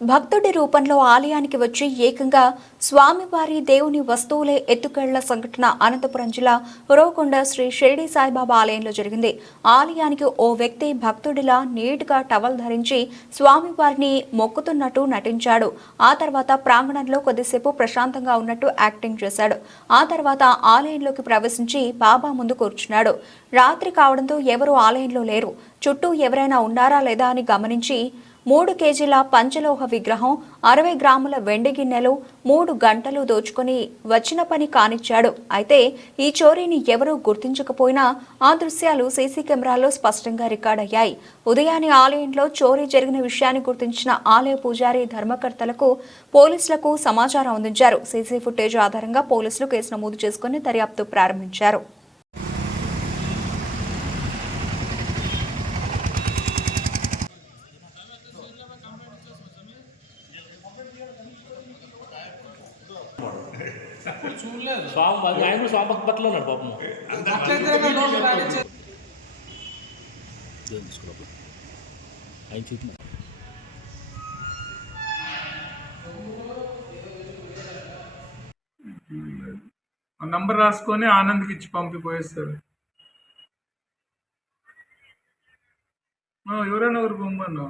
భక్తుడి రూపంలో ఆలయానికి వచ్చి ఏకంగా స్వామివారి దేవుని వస్తువులే ఎత్తుకెళ్ల సంఘటన అనంతపురం జిల్లా ఉరవకొండ శ్రీ షిరిడి సాయిబాబా ఆలయంలో జరిగింది. ఆలయానికి ఓ వ్యక్తి భక్తుడిలా నీట్గా టవల్ ధరించి స్వామివారిని మొక్కుతున్నట్టు నటించాడు. ఆ తర్వాత ప్రాంగణంలో కొద్దిసేపు ప్రశాంతంగా ఉన్నట్టు యాక్టింగ్ చేశాడు. ఆ తర్వాత ఆలయంలోకి ప్రవేశించి బాబా ముందు కూర్చున్నాడు. రాత్రి కావడంతో ఎవరూ ఆలయంలో లేరు. చుట్టూ ఎవరైనా ఉన్నారా లేదా అని గమనించి 3 కేజీల పంచలోహ విగ్రహం, 60 గ్రాముల వెండి గిన్నెలు, 3 గంటలు దోచుకుని వచ్చిన పని కానిచ్చాడు. అయితే ఈ చోరీని ఎవరూ గుర్తించకపోయినా ఆ దృశ్యాలు సీసీ కెమెరాల్లో స్పష్టంగా రికార్డయ్యాయి. ఉదయాన్నే ఆలయంలో చోరీ జరిగిన విషయాన్ని గుర్తించిన ఆలయ పూజారి ధర్మకర్తలకు, పోలీసులకు సమాచారం అందించారు. సీసీ ఫుటేజ్ ఆధారంగా పోలీసులు కేసు నమోదు చేసుకుని దర్యాప్తు ప్రారంభించారు. స్వామి ఆయన కూడా స్వామి బట్టలో ఉన్నాడు పాపము. ఆయన చెప్పిన నంబర్ రాసుకొని ఆనంద్కి ఇచ్చి పంపిపోయేస్తారు. ఎవరైనా ఎవరు పొమ్మను.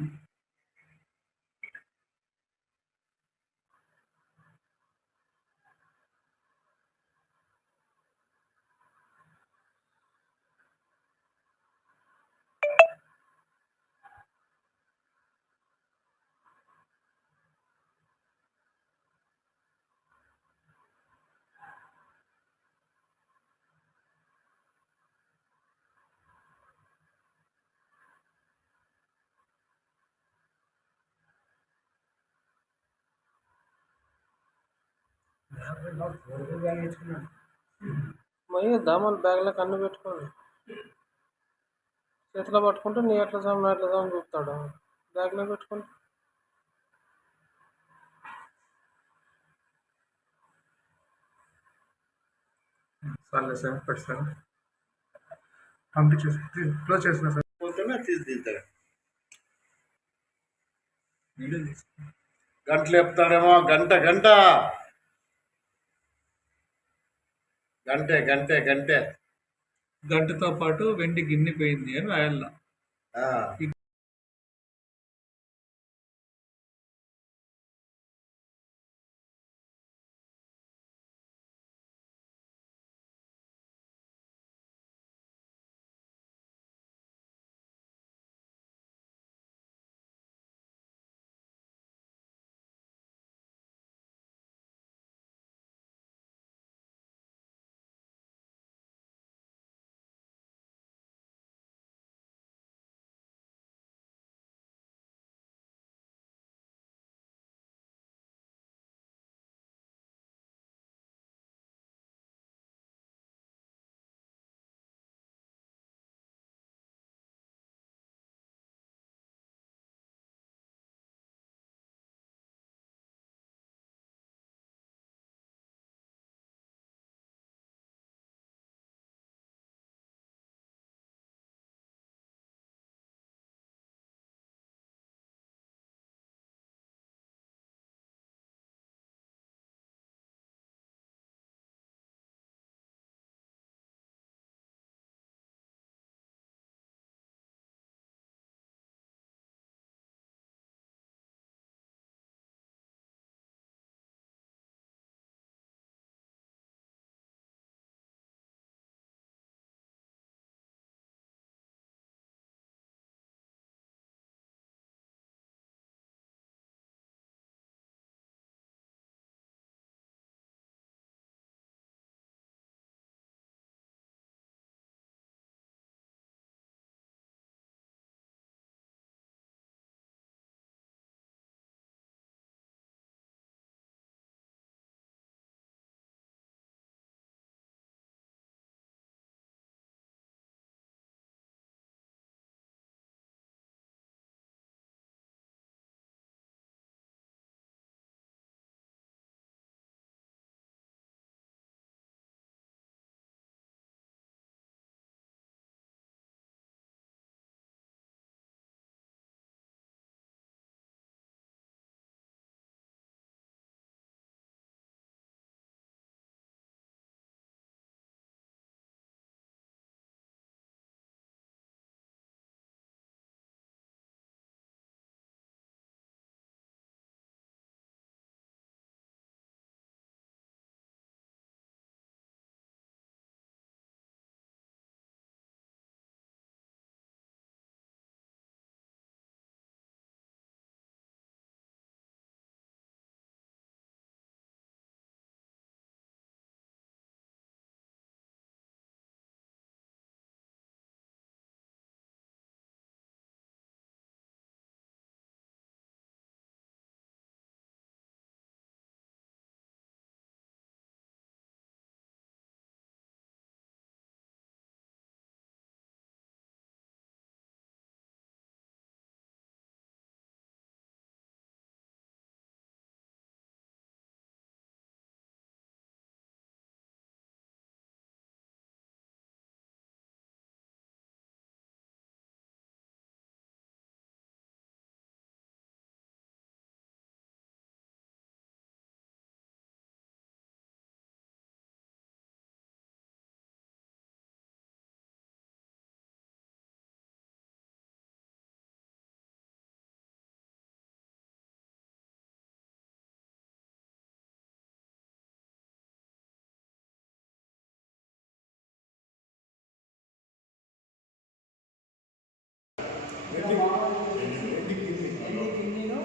మరి దామలు బ్యాగ్లో కన్ను పెట్టుకోండి, చేతిలో పట్టుకుంటే నీ ఎట్లా సాము నా ఎట్లా సాము చూస్తాడు. బ్యాగ్లో పెట్టుకోండి. సర్లే సార్, పెట్టారు పంపించేసి క్లోజ్ చేసిన సార్. గంటలు చెప్తాడేమో, గంట గంట గంటే గంటే గంటే గంటతో పాటు వెండి గిన్నె పోయింది అని రాయాల. గిన్నెను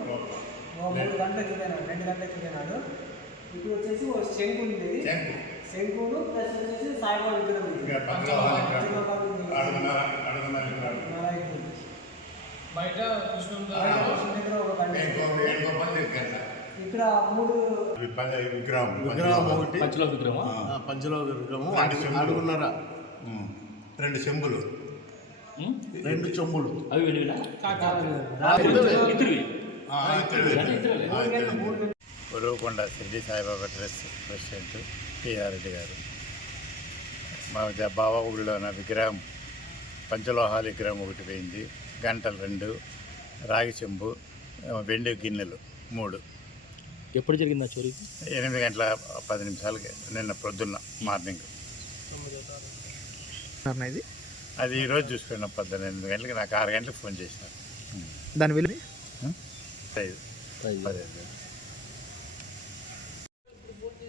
3 గంటలకు ఇవ్వనాడు, 2 గంటలకు ఇవ్వనాడు. ఇప్పుడు వచ్చేసి ఒక శంకు ఉంది, శంకును ప్లస్ వచ్చేసి సాయిబాబా విగ్రహం ఉంది. బయట కృష్ణుని దగ్గర ఒక గంట. ఇక్కడ 3 విగ్రహం ఒకటి, పంచలో విగ్రహం పంచలో విగ్రహం, అడుగున్నర 2 చెంబులు, 2 చెంబులు అవి వెళ్ళినా Uravakonda Shirdi Saibaba trust president TR Reddy garu. మా బాబా ఊళ్ళో ఉన్న విగ్రహం పంచలోహాల విగ్రహం ఒకటి పోయింది, గంటలు 2, రాగి చెంబు, వెండి గిన్నెలు 3. ఎప్పుడు జరిగింది చోరీ? 8:10 నిన్న ప్రొద్దున్న మార్నింగ్. అది ఈరోజు చూసుకున్న 8 గంటలకి, నాకు 6 గంటలకు ఫోన్ చేసినారు. దాని విలువ 5.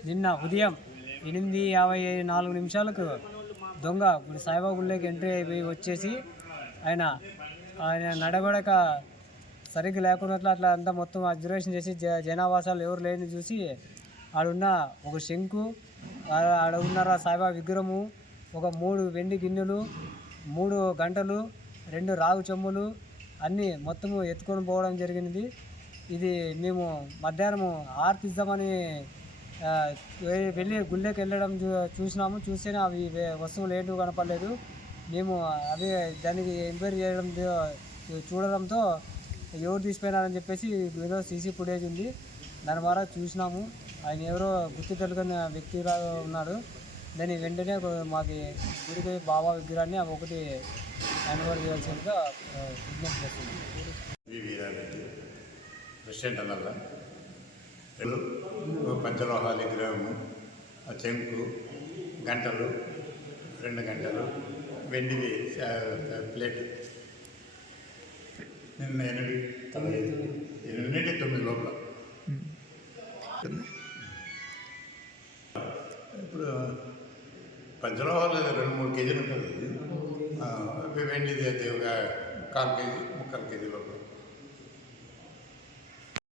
నిన్న ఉదయం 8:54 దొంగ ఇప్పుడు సాయిబాబా గుళ్ళకి ఎంట్రీ అయిపోయి వచ్చేసి ఆయన నడగడక సరిగ్గా లేకున్నట్లు అట్లా అంతా మొత్తం అబ్జర్వేషన్ చేసి జనావాసాలు ఎవరు లేని చూసి ఆడున్న ఒక శంకు, ఆడ ఉన్న సాయిబాబా విగ్రహము, ఒక 3 వెండి గిన్నెలు, 3 గంటలు, 2 రాగు చెంబులు అన్నీ మొత్తము ఎత్తుకొని పోవడం జరిగింది. ఇది మేము మధ్యాహ్నము ఆర్తిద్దామని వెళ్ళి గుళ్ళకి వెళ్ళడం చూసినాము. చూస్తేనే అవి వస్తువులు ఏంటో కనపడలేదు. మేము అవి దానికి ఎంక్వైరీ చేయడం చూడడంతో ఎవరు తీసిపోయినారని చెప్పేసి ఏదో సీసీ ఫుటేజ్ ఉంది, దాని ద్వారా చూసినాము. ఆయన ఎవరో గుర్తు తెలియని వ్యక్తిలా ఉన్నాడు. దాన్ని వెంటనే మాకు గుడికి బాబా విగ్రహాన్ని ఒకటి హ్యాండ్ఓవర్ చేయాల్సిందిగా విజ్ఞప్తి చేస్తుంది. ప్రెసిడెంట్ అన్నల్లా పంచలోహాల విగ్రహము, చెంకు, గంటలు 2 గంటలు, వెండివి ప్లేట్. నిన్న 8:9 లోపల. ఇప్పుడు పంచలోహాలు 2-3 కేజీలు ఉంటుంది. వెండిది అయితే ఒక 1/4 కేజీ 3/4 కేజీ లోపల.